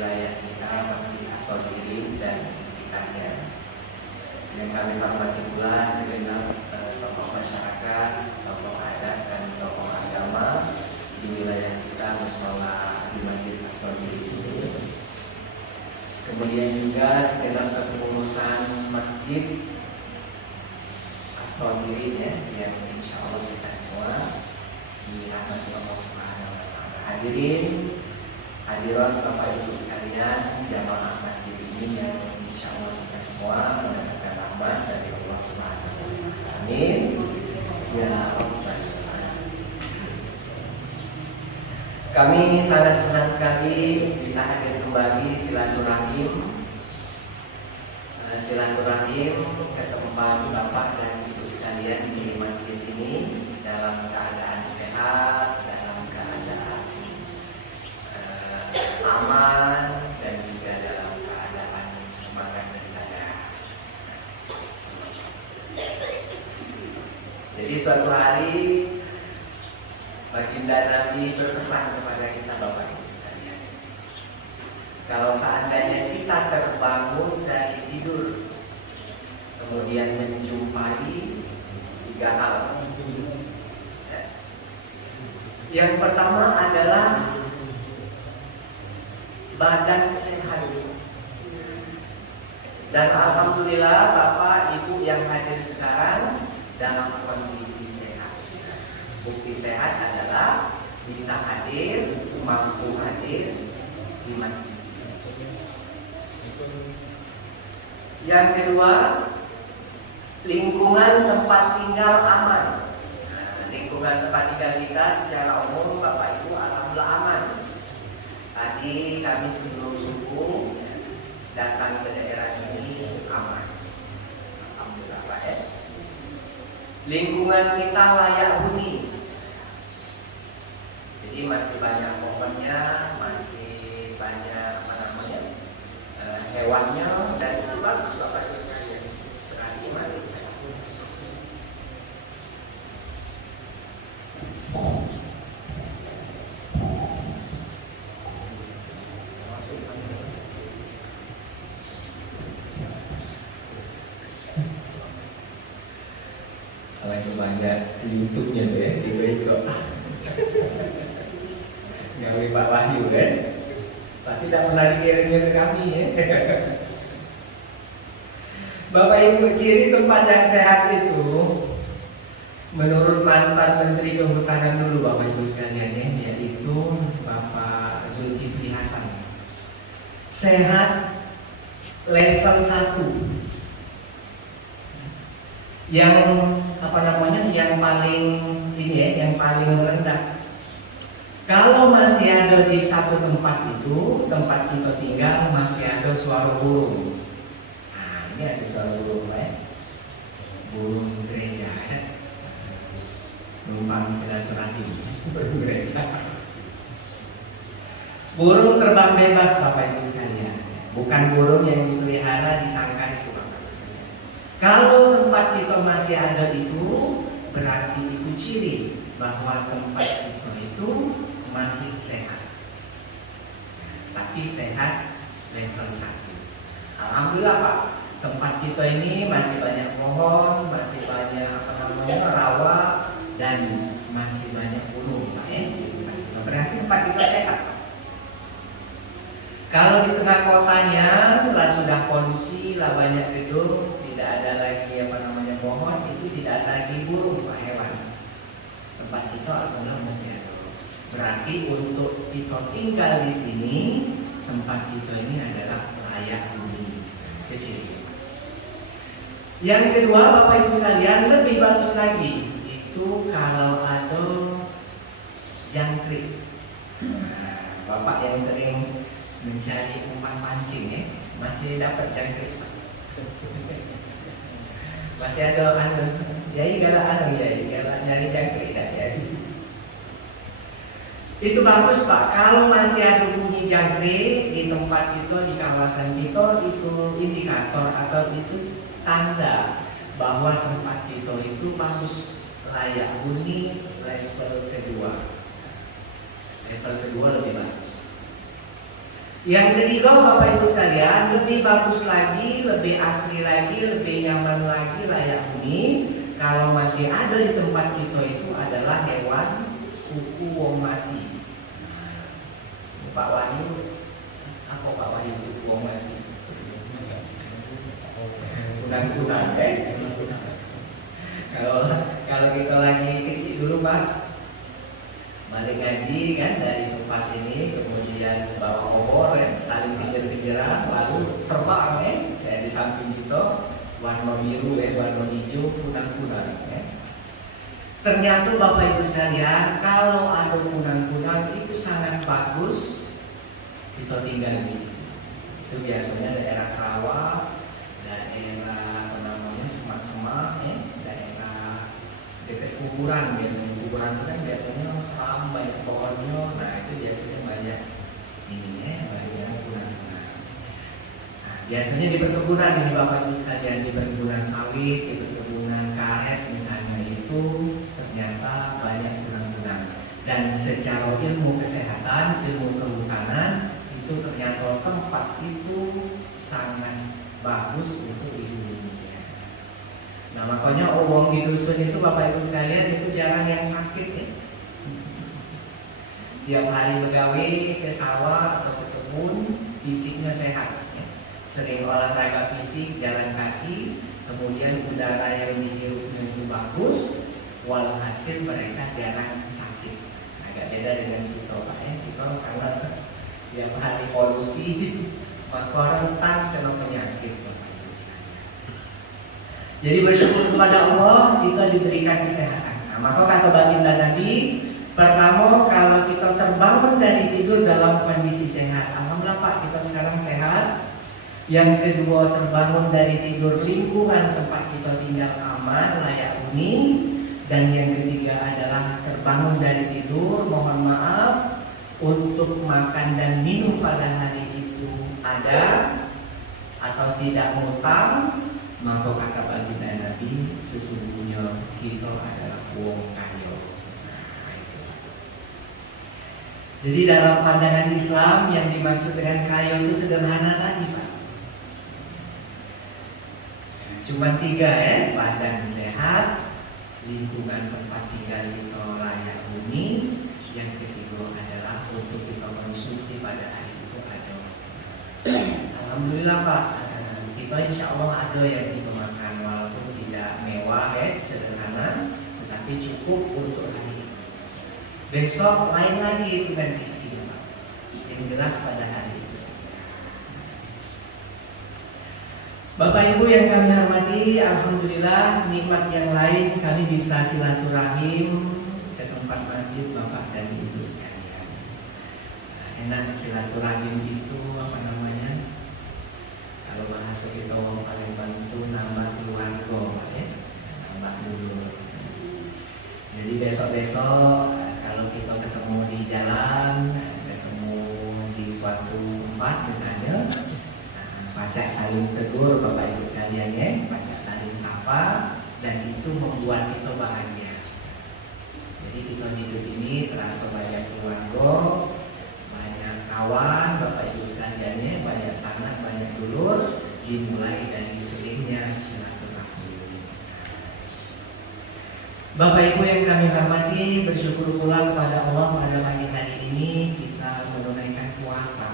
wilayah kita Masjid As-Shodirin dan sekitarnya. Yang kami hormati pula segenap tokoh masyarakat, tokoh adat dan tokoh agama di wilayah kita mushola di Masjid As-Shodirin ini. Kemudian juga segenap kepengurusan Masjid As-Shodirin ya, yang insya Allah kita semua dirahmati Allah Subhanahu wa Ta'ala. Hadirin, hadirat Bapak Ibu sekalian, jamaah masjid ini yang insya Allah kita semua mendapatkan rahmat dari Allah Subhanahu wa Ta'ala. Amin. Ya Allah. Kami sangat senang sekali bisa hadir kembali silaturahim ke tempat Bapak dan Ibu sekalian di masjid ini dalam keadaan sehat, dalam keadaan aman, dan juga dalam keadaan semangat beribadah. Jadi suatu hari Baginda Nabi berpesan kepada kita Bapak Ibu sekalian, kalau seandainya kita terbangun dari tidur kemudian menjumpai 3 hal. Yang pertama adalah badan sehat. Dan alhamdulillah Bapak Ibu yang hadir sekarang dalam kondisi sehat. Bukti sehat adalah bisa hadir, mampu hadir di masjid. Yang kedua, lingkungan tempat tinggal aman. Lingkungan tempat tinggal kita secara umum Bapak Ibu alhamdulillah aman. Tadi kami sebelum subuh datang ke daerah ini aman. Alhamdulillah Pak ya. Lingkungan kita layak huni. Jadi masih banyak pohonnya, masih banyak hewannya, dan itu bagus Bapak Ibu sekalian. Berarti masih sehat. Kalau itu banyak di YouTube-nya deh, di Wego. Yang oleh Pak Wahyu deh. Tapi tidak pernah dikirimnya ke kami ya. Bapak Ibu, ciri tempat yang sehat itu menurut mantan Menteri Kehutanan dulu Bapak Ibu sekalian ya, yaitu Bapak Zulkifli Hasan. Sehat level 1. Yang yang paling ini ya, yang paling rendah. Kalau masih ada di satu tempat itu, tempat kita tinggal masih ada suara burung. Nah, ini ada suara burung ya. Burung gereja ya. Numpang silaturahim, burung gereja. Burung terbang bebas Bapak Ibu sekalian. Bukan burung yang dipelihara disangka itu Bapak Ibu sekalian. Kalau tempat kita masih ada itu, berarti itu ciri bahwa tempat kita itu masih sehat. Tapi sehat level 1. Alhamdulillah Pak, tempat kita ini masih banyak pohon, masih banyak rawa, dan masih banyak burung Pak ya. Berarti tempat kita sehat Pak. Kalau di tengah kotanya lah sudah polusi, lah banyak gedung, tidak ada lagi pohon, itu tidak ada lagi burung Pak, hewan. Tempat kita alhamdulillah masih ada. Berarti untuk kita tinggal di sini, tempat kita ini adalah layak huni. Kecil. Yang kedua Bapak Ibu sekalian, lebih bagus lagi itu kalau ada jangkrik. Nah, Bapak yang sering mencari umpan pancing ya, masih dapat jangkrik. Masih ada jadi galak nyari jangkrik kan ya. Itu bagus Pak. Kalau masih ada bunyi jangkrik di tempat itu, di kawasan kita, itu indikator atau itu tanda bahwa tempat kita itu bagus, layak huni level kedua. Level kedua lebih bagus. Yang ketiga Bapak Ibu sekalian, lebih bagus lagi, lebih asli lagi, lebih nyaman lagi layak huni kalau masih ada di tempat kita itu adalah hewan kuku wong mati. Pak Wahyu, apa Pak Wahyu kuku wong mati? Kunang-kunang Kalau kita lagi kecil dulu Pak, balik ngaji kan dari tempat ini, kemudian bawa obor ya, saling kejar-kejaran, lalu terbang ya, di samping kita warna biru warna hijau kunang-kunang ya. Ternyata Bapak Ibu sekalian, kalau ada kunang-kunang itu sangat bagus kita tinggal di situ. Itu biasanya daerah rawa, daerah semak-semak ya, daerah dekat kuburan. Biasanya kuburan itu kan biasanya seram, banyak pohonnya. Nah itu biasanya banyak banyak kunang-kunang. Nah, biasanya di perkebunan ini Bapak Ibu sekalian, di perkebunan sawit, di perkebunan karet misalnya, itu ternyata banyak kunang-kunang. Dan secara ilmu kesehatan, ilmu kehutanan, itu ternyata tempat itu sangat bagus untuk dihuni. Nah makanya orang di dusun itu Bapak Ibu sekalian itu jarang yang sakit ya. Tiap hari begawe ke sawah atau ke kebun, fisiknya sehat ya. Sering olahraga fisik, jalan kaki, kemudian udara yang dihirupnya itu bagus, walhasil mereka jarang sakit. Agak beda dengan kita Pak ya. Kita karena tiap hari polusi, maka rentan kena penyakit. Jadi bersyukur kepada Allah kita diberikan kesehatan. Nah, maka kata baginda Nabi, pertama kalau kita terbangun dari tidur dalam kondisi sehat, alhamdulillah Pak kita sekarang sehat. Yang kedua terbangun dari tidur lingkungan tempat kita tinggal aman, layak huni. Dan yang ketiga adalah terbangun dari tidur, mohon maaf, untuk makan dan minum pada hari itu ada atau tidak ngutang. Maka kata baginda Nabi, sesungguhnya kita adalah wong kaya. Jadi dalam pandangan Islam yang dimaksud dengan kaya itu sederhana tadi Pak. Cuma 3 ya, badan sehat, lingkungan tempat tinggal kita layak huni, yang ketiga adalah untuk kita konsumsi pada hari itu ada. Alhamdulillah Pak, kita insya Allah ada yang kita makan walaupun tidak mewah ya, sederhana, tetapi cukup untuk hari ini. Besok lain lagi itu kan istimewa. Yang jelas pada hari itu saja. Bapak Ibu yang kami hormati, alhamdulillah nikmat yang lain kami bisa silaturahim ke tempat masjid Bapak dan Ibu sekalian. Enak silaturahim itu apa namanya? Kalau bahasa kita orang paling bantu nambah keluarga ya, nambah dulu. Jadi besok-besok kalau kita ketemu di jalan, ketemu di suatu tempat misalnya, pacak saling tegur Bapak Ibu sekalian ya, pacak saling sapa, dan itu membuat kita bahagia. Jadi kita hidup ini terasa banyak keluarga, banyak kawan Bapak Ibu sekalian ya, banyak sanak, banyak dulur, dimulai dari seringnya silaturahmi. Bapak Ibu yang kami hormati, bersyukur pula kepada Allah pada pagi hari ini kita menunaikan puasa.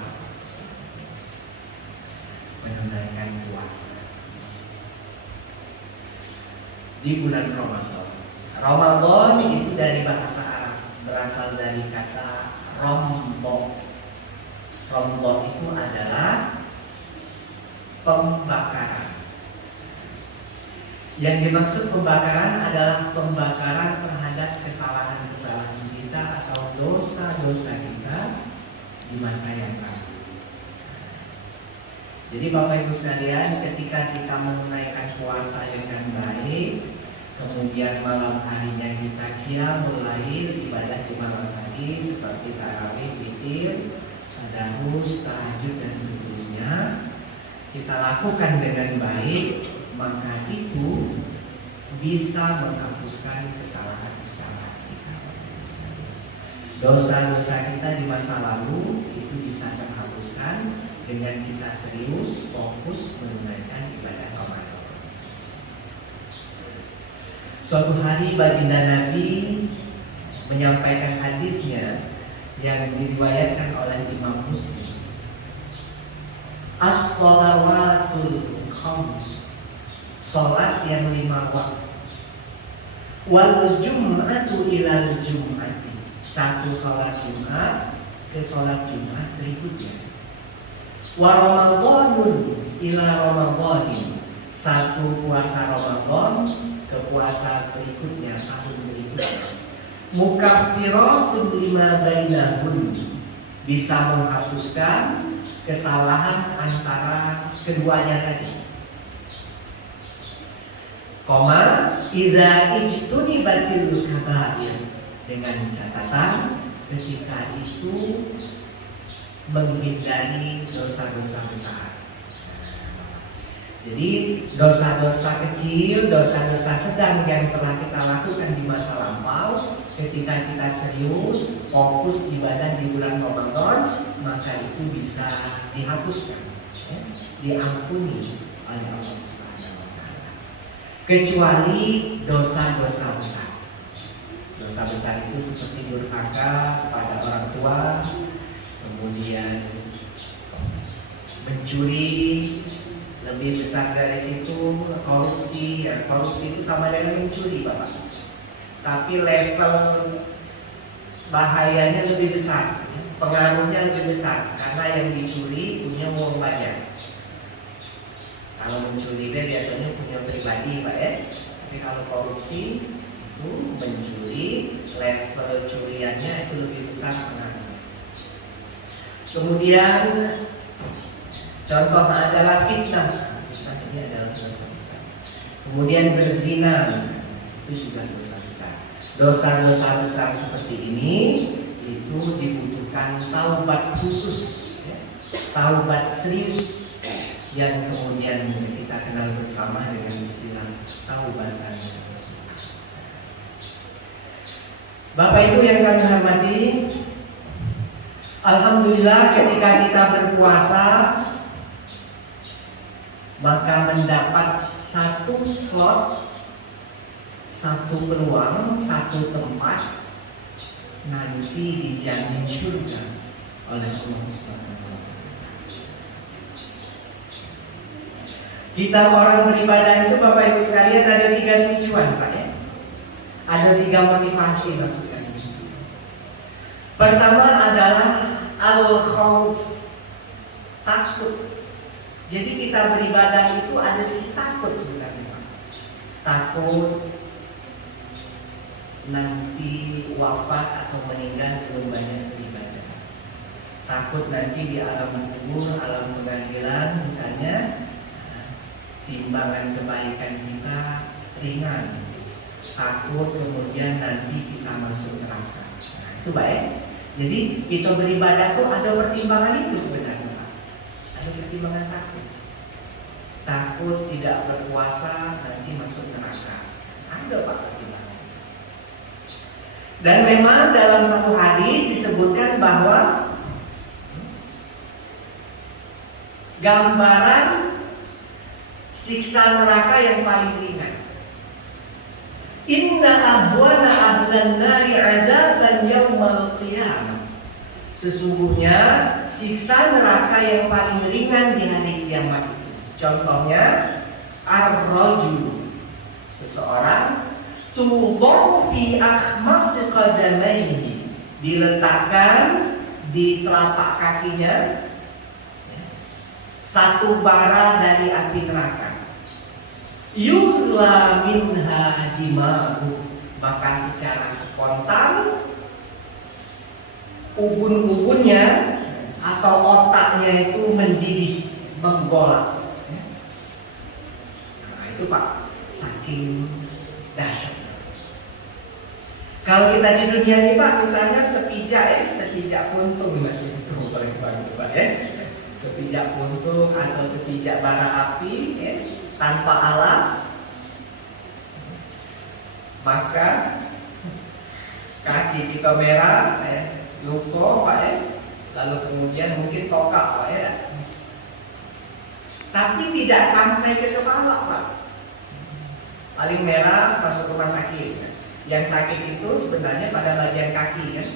Menunaikan puasa di bulan Ramadan. Ramadan itu dari bahasa Arab, berasal dari kata rombo. Rombo itu adalah pembakaran. Yang dimaksud pembakaran adalah pembakaran terhadap kesalahan-kesalahan kita atau dosa-dosa kita di masa yang lalu. Jadi Bapak Ibu sekalian, ketika kita menunaikan puasa dengan baik, kemudian malam harinya kita qiyamul lail, ibadah di malam hari seperti tarawih, witir, tadarus, tahajud dan seterusnya, kita lakukan dengan baik, maka itu bisa menghapuskan kesalahan-kesalahan kita. Dosa-dosa kita di masa lalu itu bisa terhapuskan kemudian kita serius, fokus menunaikan ibadah Ramadan. Suatu hari baginda Nabi menyampaikan hadisnya yang diriwayatkan oleh Imam Muslim. As-shalawatul khams, salat yang 5 waktu. Wal jum'atu ilal jum'ati, satu salat Jumat ke salat Jumat berikutnya. Wa ramadanun ila ramadanin, satu puasa Ramadan ke puasa berikutnya, tahun berikutnya. Mukaffiratun lima bainahun, bisa menghapuskan kesalahan antara keduanya tadi. Koma idza ijtunibatil kabair, dengan catatan ketika itu menghindari dosa-dosa besar. Jadi dosa-dosa kecil, dosa-dosa sedang yang telah kita lakukan di masa lampau, ketika kita serius fokus ibadah di bulan Ramadan, maka itu bisa dihapuskan, ya, diampuni oleh Allah Subhanahu wa Ta'ala. Kecuali dosa-dosa besar. Dosa besar itu seperti durhaka kepada orang tua, kemudian mencuri, lebih besar dari situ korupsi. Ya, korupsi itu sama dengan mencuri, Bapak. Tapi level bahayanya lebih besar, pengaruhnya lebih besar, karena yang dicuri punya uang banyak. Kalau mencuri dia biasanya punya pribadi, Pak, ya. Tapi kalau korupsi itu mencuri, level curiannya itu lebih besar pengaruhnya. Kemudian contoh adalah fitnah. Fitnah ini adalah dosa besar. Kemudian berzina, itu juga dosa besar. Dosa-dosa besar seperti ini itu dibutuhkan taubat khusus, ya. Taubat serius yang kemudian kita kenal bersama dengan istilah taubatan nasuha. Bapak Ibu yang kami hormati, alhamdulillah ketika kita berpuasa maka mendapat satu slot, satu peluang, satu tempat nanti dijamin surga oleh Allah Subhanahu wa Ta'ala. Kita orang beribadah itu, Bapak Ibu sekalian, ada 3 tujuan, Pak, ya. Ada 3 motivasi maksudnya. Pertama adalah al-khauf, takut. Jadi kita beribadah itu ada sisi takut sebenarnya, Pak. Takut nanti wafat atau meninggal belum banyak beribadah. Takut nanti di alam kubur, alam pengadilan misalnya, timbangan kebaikan kita ringan. Takut kemudian nanti kita masuk neraka. Nah, itu baik. Jadi kita beribadah tuh ada pertimbangan itu sebenarnya, Pak. Ada pertimbangan takut. Takut tidak berpuasa nanti masuk neraka. Ada, Pak, pertimbangan. Dan memang dalam satu hadis disebutkan bahwa gambaran siksa neraka yang paling ringan. Inna ahwana ahlan nari adaban yaumal qiyamah. Sesungguhnya siksa neraka yang paling ringan di hari kiamat itu. Contohnya ar-rajul, seseorang tudau fi akhmas qadamaihi, diletakkan di telapak kakinya satu bara dari api neraka. Yughla minha dima'u, maka secara spontan ubun-ubunnya atau otaknya itu mendidih, menggolak. Nah, itu, Pak, saking dahsyat. Kalau kita di dunia ini, Pak, misalnya kepijak puntung masih itu paling bagus, Pak, ya. Kepijak puntung atau kepijak bara api, ya, tanpa alas, maka kaki kita merah, luka, Pak, ya. Lalu kemudian mungkin tokak, Pak, ya. tapi tidak sampai ke kepala, Pak. Paling merah masuk rumah sakit. Yang sakit itu sebenarnya pada bagian kaki kan.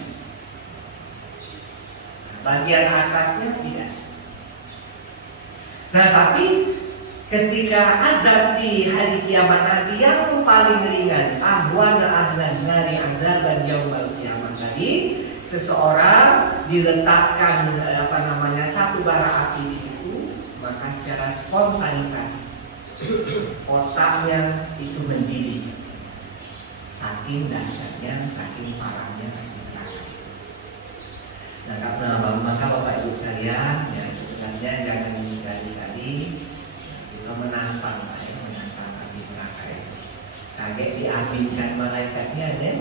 Bagian atasnya tidak. Nah, tapi ketika azab di hari kiamat nanti yang paling ringan, ahwan ahlan nari azaban yaumal kiamat tadi, seseorang diletakkan satu bara api di situ, maka secara spontanitas otaknya itu mendidih. Saking dahsyatnya, saking parahnya. Nah, maka Bapak Ibu sekalian, ya sebenarnya jangan sekali-sekali kita menantang, menantang api neraka itu. Kaget diaminkan malaikatnya, ya.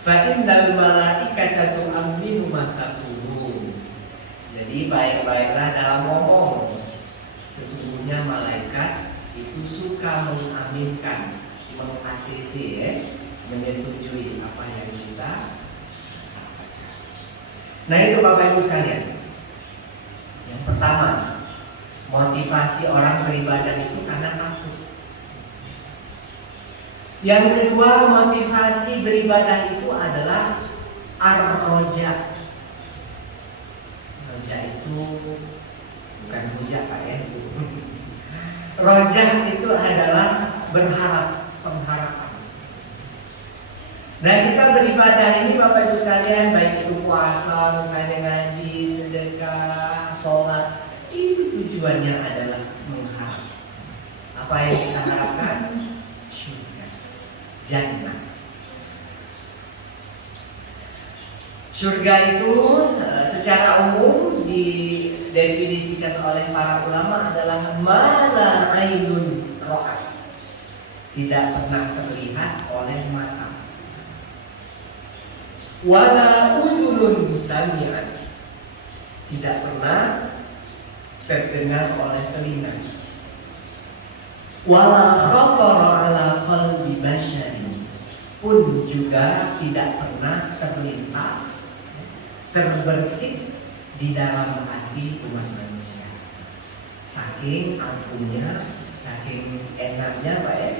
Fa innal malaikata tu'minu ma taqulun. Jadi baik-baiklah dalam ngomong. Sesungguhnya malaikat itu suka mengaminkan, meng-ACC, menyetujui apa yang kita sampaikan. Nah, itu Bapak Ibu sekalian. Yang pertama, motivasi orang beribadah itu karena takut. Yang kedua, motivasi beribadah itu adalah ar-roja. Roja itu bukan rujak, Pak, ya. Roja itu adalah berharap, pengharapan. Dan kita beribadah ini Bapak Ibu sekalian, baik itu puasa, misalnya ngaji, sedekah, sholat, itu tujuannya adalah mengharap. Apa yang kita harapkan? Surga, jannah. Surga itu secara umum didefinisikan oleh para ulama adalah mala ainun ra'at, tidak pernah terlihat oleh mata, wala udhunun sami'at, tidak pernah terdengar oleh telinga, wala khatara ala qalbi basyari, pun juga tidak pernah terlintas, terbersit di dalam hati umat manusia. Saking ampunnya, saking enaknya, Pak, ya,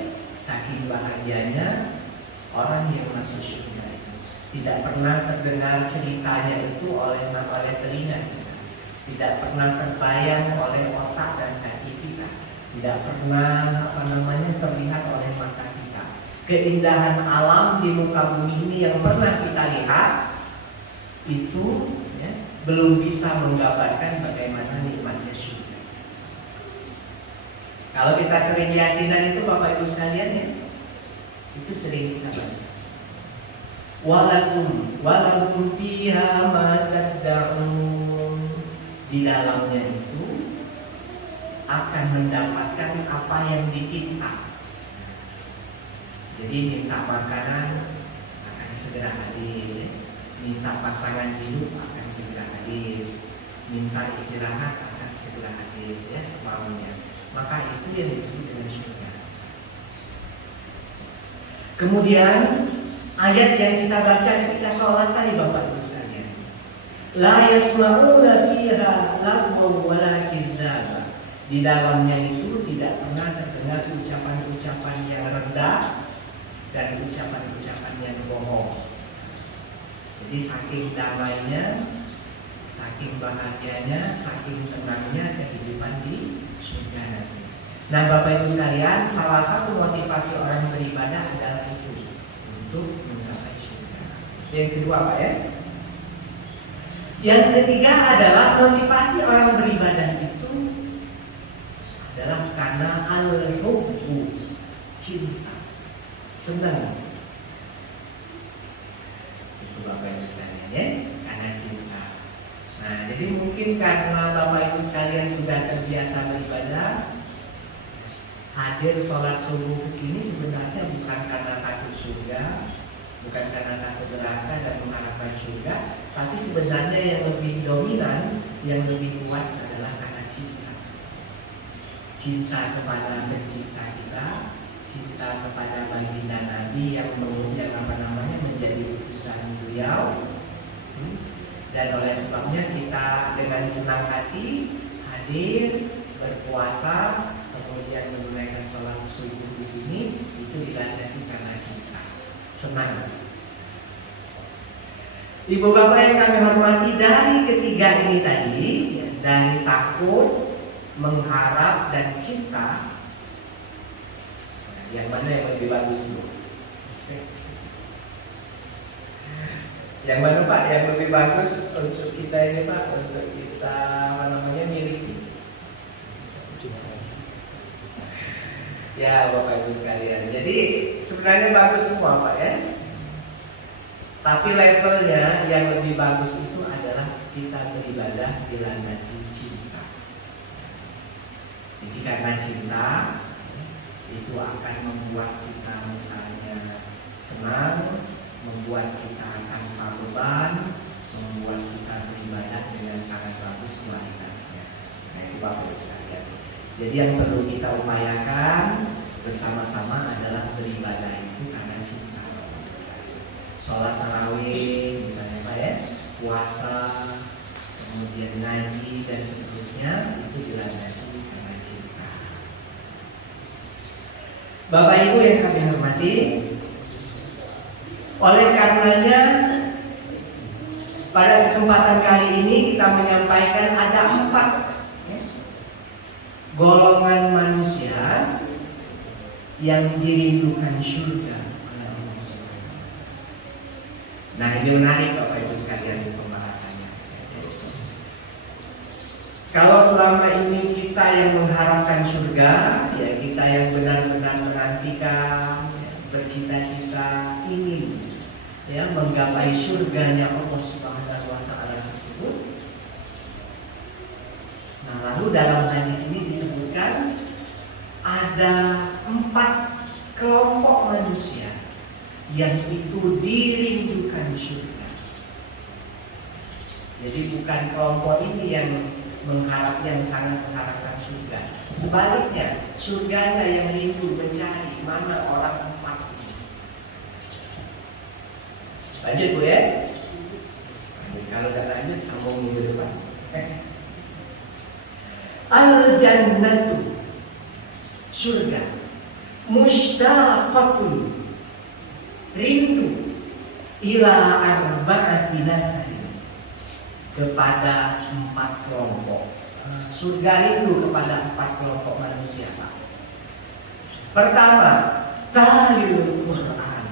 saking bahagianya orang yang masuk surga itu. Tidak pernah terdengar ceritanya itu oleh telinga kita. Tidak pernah terbayang oleh otak dan hati kita. Tidak pernah terlihat oleh mata kita. Keindahan alam di muka bumi ini yang pernah kita lihat itu, ya, belum bisa menggambarkan bagaimana nikmatnya surga. Kalau kita sering yasinan itu Bapak Ibu sekalian, ya, itu sering kita baca. Walakum fiha ma tad'un, di dalamnya itu akan mendapatkan apa yang diminta. Jadi minta makanan akan segera hadir, minta pasangan hidup akan segera hadir, minta istirahat akan segera hadir, ya, semaunya. Maka itu yang disebut dengan surga. Kemudian ayat yang kita baca ketika sholat tadi Bapak Ibu sekalian, la yasma'una fiha lagwan wala kidzaba, di dalamnya itu tidak pernah terdengar ucapan-ucapan yang rendah dan ucapan-ucapan yang bohong. Jadi saking damainya, saking bahagianya, saking tenangnya kehidupan di surga nanti. Nah, Bapak Ibu sekalian, salah satu motivasi orang beribadah adalah itu, untuk menggapai surga. Yang kedua, Pak, ya. Yang ketiga adalah motivasi orang beribadah itu adalah karena al-hubbu, cinta, senang. Itu Bapak Ibu sekalian, ya, karena cinta. Nah, jadi mungkin karena Bapak Ibu sekalian sudah terbiasa beribadah, hadir sholat subuh ke sini sebenarnya bukan karena takut surga, bukan karena takut neraka dan mengharapkan surga, tapi sebenarnya yang lebih dominan, yang lebih kuat adalah karena cinta. Cinta kepada pencipta kita, cinta kepada baginda Nabi yang menjadi utusan beliau. Dan oleh sebabnya kita dengan senang hati hadir berpuasa, kemudian menunaikan sholat subuh di sini, itu dilandasi karena cinta, senang. Ibu bapak yang kami hormati, dari ketiga ini tadi, ya, dari takut, mengharap, dan cinta, yang mana yang lebih bagus Bu? Yang mana Pak yang lebih bagus untuk kita ini Pak, untuk kita miliki? Ya Bapak Ibu sekalian, jadi sebenarnya bagus semua Pak ya. Tapi levelnya yang lebih bagus itu adalah kita beribadah dilandasi cinta. Jadi karena cinta itu akan membuat kita misalnya senang, membuat kita tanpa beban, membuat kita beribadah dengan sangat bagus kualitasnya. Nah itu Bapak Ibu sekalian. Jadi yang perlu kita upayakan bersama-sama adalah beribadah itu karena cinta. Sholat tarawih misalnya Pak ya, puasa, kemudian ngaji dan seterusnya itu dilandasi karena cinta. Bapak Ibu yang kami hormati, oleh karenanya pada kesempatan kali ini kita menyampaikan ada 4 golongan manusia yang dirindukan surga oleh Allah SWT. Nah ini menarik Bapak Ibu sekalian pembahasannya. Kalau selama ini kita yang mengharapkan surga, ya kita yang benar-benar menantikan, bercita-cita ingin ya menggapai surganya Allah Subhanahu wa taala tersebut. Nah, lalu dalam hadis ini disebutkan ada 4 kelompok manusia yang itu dirindukan surga. Jadi bukan kelompok ini yang sangat mengharapkan surga. Sebaliknya, surganya yang rindu mencari mana orang 4 ini. Lanjut Bu ya. Kalau tidak lanjut sambung minggu depan. Al-jannatu, surga, mushtaqatun, rindu, ila arba'ati nafarin, kepada 4 kelompok. Surga rindu kepada 4 kelompok manusia Pak. Pertama, talil Quran,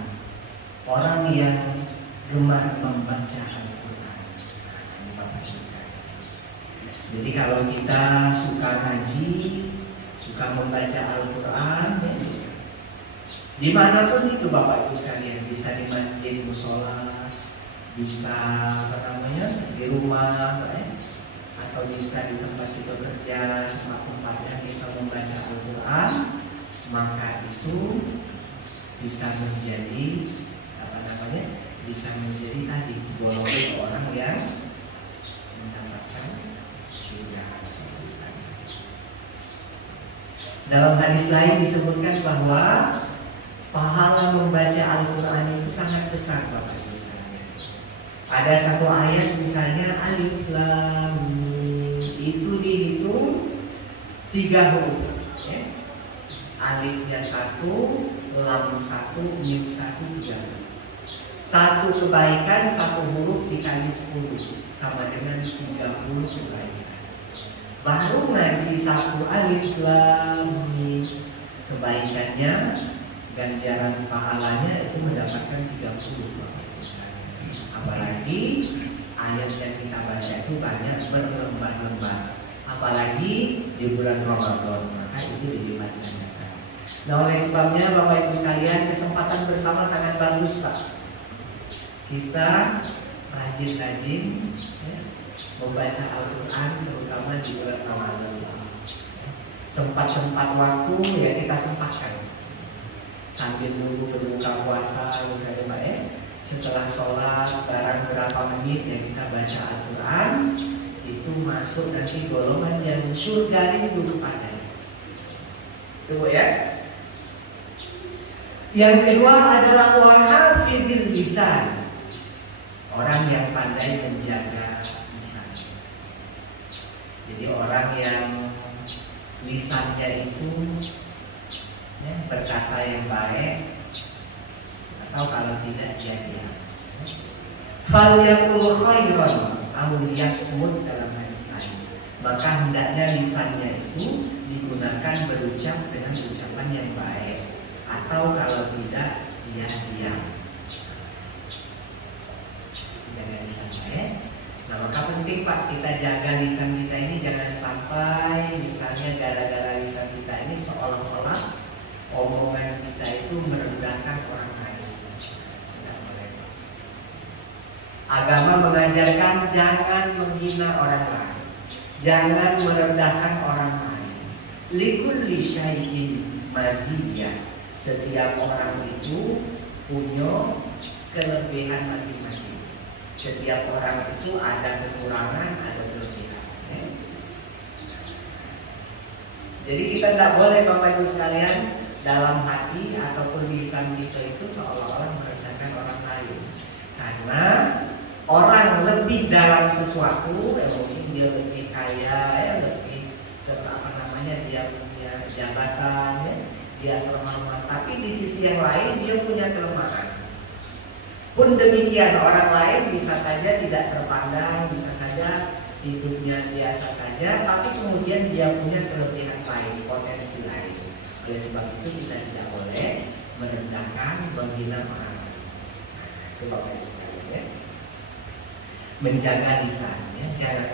orang yang gemar membaca Al-Quran. Jadi kalau kita suka ngaji, suka membaca Al-Quran, ya, dimanapun itu Bapak Ibu sekalian, bisa di masjid, musola, bisa di rumah, ya, atau bisa di tempat kita kerja, sempat-sempatnya kita membaca Al-Quran, maka itu bisa menjadi bisa menjadi tadi golongan orang yang mendapatkan surga. Dalam hadis lain disebutkan bahwa pahala membaca Al-Quran itu sangat besar Bapak Ibu sekalian. Ada satu ayat misalnya Alif Lam Mim, itu dihitung 3 huruf ya. Alifnya 1, Lam 1, Mim 1, 3 huruf. 1 kebaikan, 1 huruf dikali 10 sama dengan 30 kebaikan. Baru ngaji 1 Alif Lam Mim, kebaikannya, ganjaran pahalanya itu mendapatkan 30. Apalagi ayat yang kita baca itu banyak berlembar-lembar, apalagi di bulan Ramadan, maka itu dilipat gandakan. Nah oleh sebabnya Bapak Ibu sekalian, kesempatan bersama sangat bagus Pak. Kita rajin-rajin ya, membaca Al-Quran terutama di bulan Ramadan. Sempat-sempat waktu ya kita sempatkan sambil nunggu berbuka puasa misalnya Pak ya. Setelah sholat barang berapa menit ya kita baca Al-Quran, itu masuk nanti golongan yang surga rindu kepadanya. Itu ya. Yang kedua adalah wahafidil lisan, orang yang pandai menjaga lisan. Jadi orang yang lisannya itu ya, berkata yang baik, atau kalau tidak dia diam. Falyaqul khairan aw liyasmut dalam hadis lain. Maka hendaknya lisannya itu digunakan berucap dengan ucapan yang baik, atau kalau tidak dia diam. Jaga lisan baik. Nah, maka penting Pak kita jaga lisan kita ini, jangan sampai misalnya gara-gara lisan kita ini seolah-olah omongan kita itu merendahkan orang lain. Tidak boleh. Agama mengajarkan jangan menghina orang lain, jangan merendahkan orang lain. Likulli syai'in maziyah. Setiap orang itu punya kelebihan masing-masing. Setiap orang itu ada kekurangan, ada kelebihan. Jadi kita tidak boleh Bapak Ibu sekalian dalam hati ataupun lisan kita itu seolah-olah merendahkan orang lain. Karena orang lebih dalam sesuatu, mungkin dia lebih kaya, lebih apa namanya, dia punya jabatan, dia terhormat. Tapi di sisi yang lain dia punya kelemahan. Pun demikian orang lain bisa saja tidak terpandang, bisa saja hidupnya biasa saja, tapi kemudian dia punya kelebihan lain, potensi lain. Oleh sebab itu kita tidak boleh merendahkan, menghina orang lain. Itu Bapak Ibu sekalian ya. Menjaga lisan ya, jangan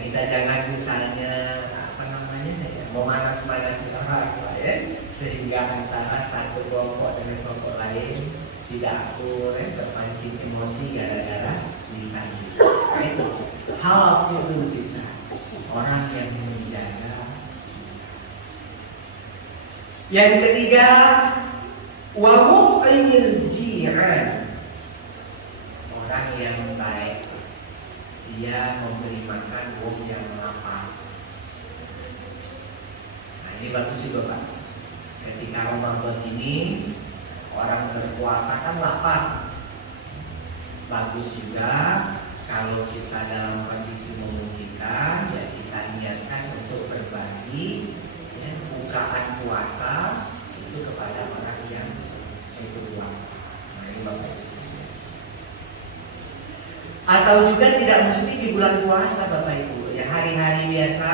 kita jangan misalnya apa namanya ya, memanas-manasi orang ya, sehingga antara satu kelompok dengan kelompok lain tidak akur, berpancing emosi gara-gara lisan. Itu halaful lisan, orang yang menjaga lisan. Yang ketiga, wa muqimil ji'an, orang yang baik, dia memberi makan wong yang lapar. Nah ini bagus juga Pak. Ketika Ramadan ini orang berpuasa kan lapar. Bagus juga kalau kita dalam kondisi memungkinkan, ya kita niatkan untuk berbagi ya, bukaan puasa itu kepada orang yang ikut puasa. Nah ini Bapak Ibu. Atau juga tidak mesti di bulan puasa Bapak Ibu. Ya hari-hari biasa,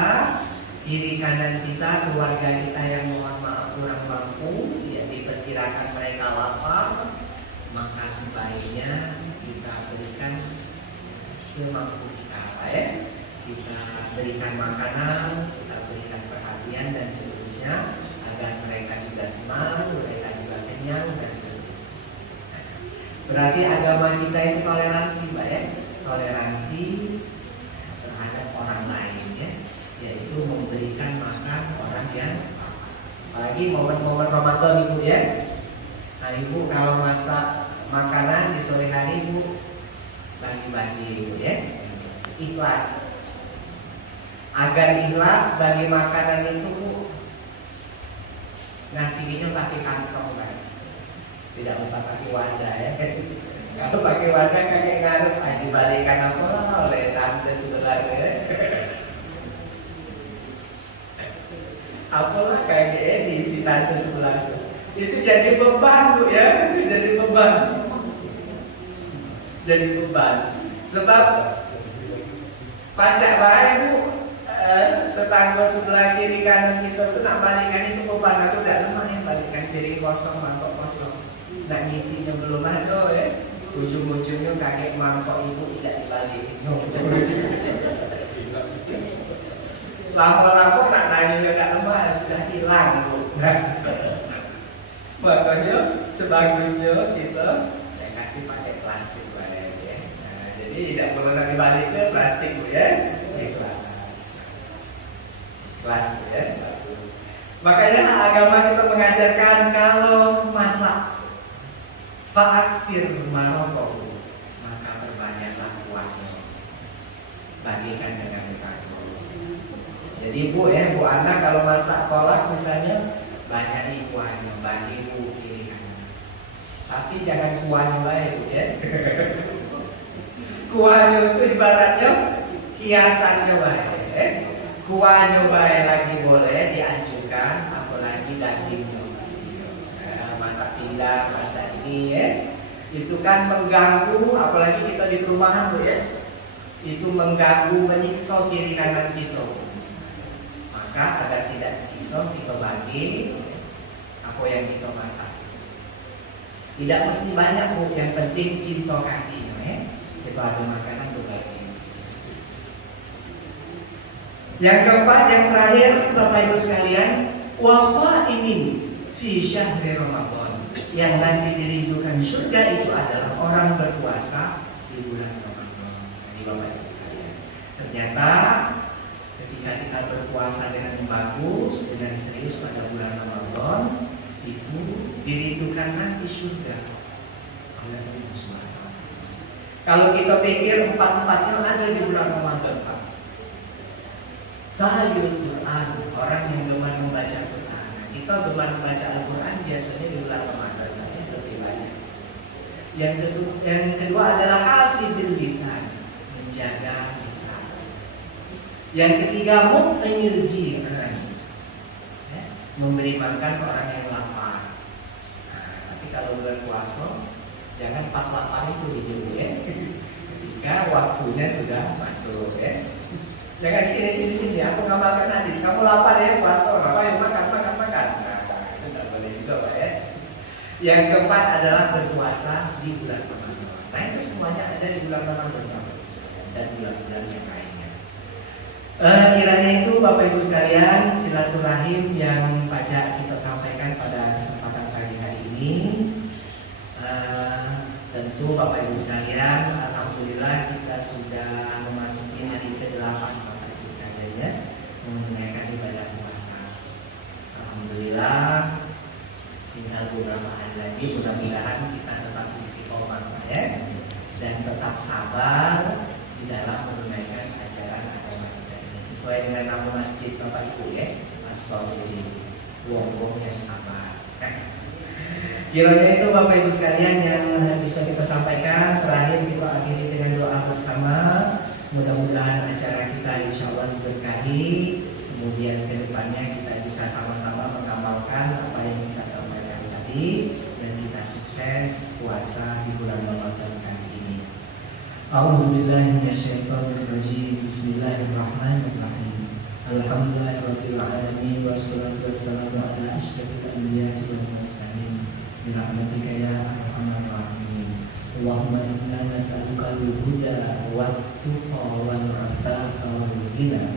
kiri kanan kita, keluarga kita yang mohon maaf kurang mampu, ya diperkirakan mereka lapar, maka sebaiknya kita berikan semampu kita, ya. Kita berikan makanan, kita berikan perhatian dan seterusnya, agar mereka juga senang, mereka juga kenyang dan seterusnya. Berarti agama kita itu toleransi, Pak ya, toleransi terhadap orang lain, ya, yaitu memberikan makan orang yang apalagi momen-momen Ramadan Ibu ya. Nah Ibu kalau masak makanan di sore hari Ibu bagi-bagi Ibu ya, ikhlas. Agar ikhlas bagi makanan itu Bu, nasinya pakai kantong kan, tidak usah pakai wadah ya. Kalau pakai wadah kayak ngaruh, dibalikan apa oleh tante sebelah ya. Apalah kayak diisi tante sebelah itu jadi beban Bu ya, jadi beban. Jadi beban. Sebab pacak baik Bu, tetangga sebelah kiri kanan kita tuh nak balikan itu beban. Aku tidak lemah ya, balikan piring kosong, mangkok kosong. Nak ngisinya belum ada ya. Ujung-ujungnya kakek mangkok ibu tidak dibalik. Lama-lama nak nanya tidak lemah sudah hilang Bu. Makanya sebagusnya kita saya kasih pakai plastik ya. Nah, jadi tidak perlu nanti balik ke plastik Bu ya. Plastik ya. Makanya agama kita mengajarkan kalau masak fa'akfir marokohu, maka perbanyaklah kuahnya, bagikan dengan tetangga. Jadi Bu ya, Bu Anda kalau masak kolak misalnya banyak kuahnya, bagi Bu kiri kanan. Tapi jangan kuahnya baik Bu ya. Kuahnya itu ibaratnya hiasannya baik. Kuahnya baik lagi boleh diajarkan apabila masa ini ya, itu kan mengganggu, apalagi kita di perumahan tuh ya, itu mengganggu, menyiksa kiri kanan kita. Maka agar tidak siksa kita bagi apa yang kita masak. Tidak mesti banyak Bu, yang penting cinta kasihnya ya. Itu ada makanan berbagi. Yang keempat, yang terakhir Bapak Ibu sekalian, wasaimin fi syahri Ramadan. Yang nanti dirindukan surga itu adalah orang berpuasa di bulan Ramadan. Jadi Bapak Ibu sekalian, ternyata ketika kita berpuasa dengan bagus, dengan serius pada bulan Ramadan, itu dirindukan nanti surga oleh Allah SWT. Kalau kita pikir empat-empatnya ada di bulan Ramadan, Pak. Tahayul Quran, orang yang gemar membaca Quran. Kita gemar membaca Al-Quran biasanya di bulan Ramadan, lebih banyak. Yang kedua adalah hafidil lisan, menjaga lisan. Yang ketiga mu'minil jiran, ya, memberi makan orang yang lapar. Nah, tapi kalau bulan puasa, jangan pas lapar itu dulu ya. Ketika waktunya sudah masuk ya. Jangan sini, aku nggak makan hadis. Kamu lapar ya puasa, ngapain makan. Nah, itu tidak boleh juga Pak ya. Yang keempat adalah berpuasa di bulan Ramadan. Nah itu semuanya ada di bulan Ramadan dan bulan-bulan yang lainnya. Kiranya itu Bapak Ibu sekalian, silaturahim yang pajak kita sampaikan pada kesempatan pagi hari ini. Tentu Bapak Ibu sekalian, alhamdulillah kita sudah memasuki hari ke-8 Bapak Ibu sekalian ya, menunaikan ibadah puasa. Alhamdulillah, tinggal beberapa hari lagi, mudah-mudahan kita tetap istiqomah ya, dan tetap sabar di dalam menunaikan ajaran agama kita ini sesuai dengan nama masjid Bapak Ibu ya, As-Solihin, wong-wong yang sabar. Kiranya itu Bapak Ibu sekalian yang bisa kita sampaikan. Terakhir kita akhiri dengan doa bersama. Mudah-mudahan acara kita insya Allah diberkahi. Kemudian ke depannya kita bisa sama-sama mengamalkan apa yang kita sampaikan tadi, dan kita sukses puasa di bulan Ramadan kali ini. A'udzubillahi minasyaitonir rajim. Bismillahirrahmanirrahim. Alhamdulillahirabbil alamin wassalatu wassalamu ala asyrofil anbiya'i wal mursalin. Birahmatika ya arhamar rahimin. Allahumma inna nas'aluka al-huda wat-tuqa wal-'afafa wal-ghina.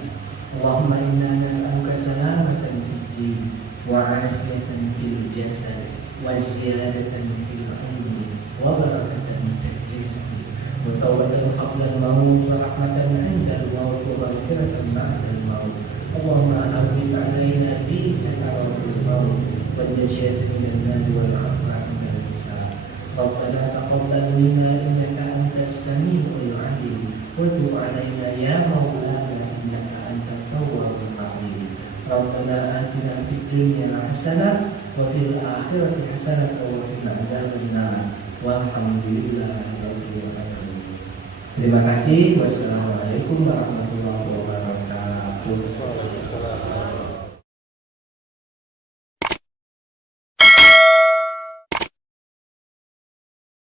Allahumma inna nas'aluka salamatan fid-din wa 'afiyatan fil jasad wa ziyadatan fil 'ilmi wa barakatan fil rizqi wa tawbatan qabla al-maut wa rahmatan 'inda al-maut wa maghfiratan ba'da al-maut. Allahumma hawwin 'alaina bi sakaratil maut والنجاة من النار والعفو عند الحساب. ربنا تقبل منا إنك أنت السميع العليم وتب علينا يا مولانا إنك أنت التواب الرحيم. ربنا آتنا في الدنيا حسنة وفي الآخرة حسنة وقنا عذاب النار والحمد لله رب العالمين. Terima kasih. Wassalamualaikum warahmatullahi wabarakatuh.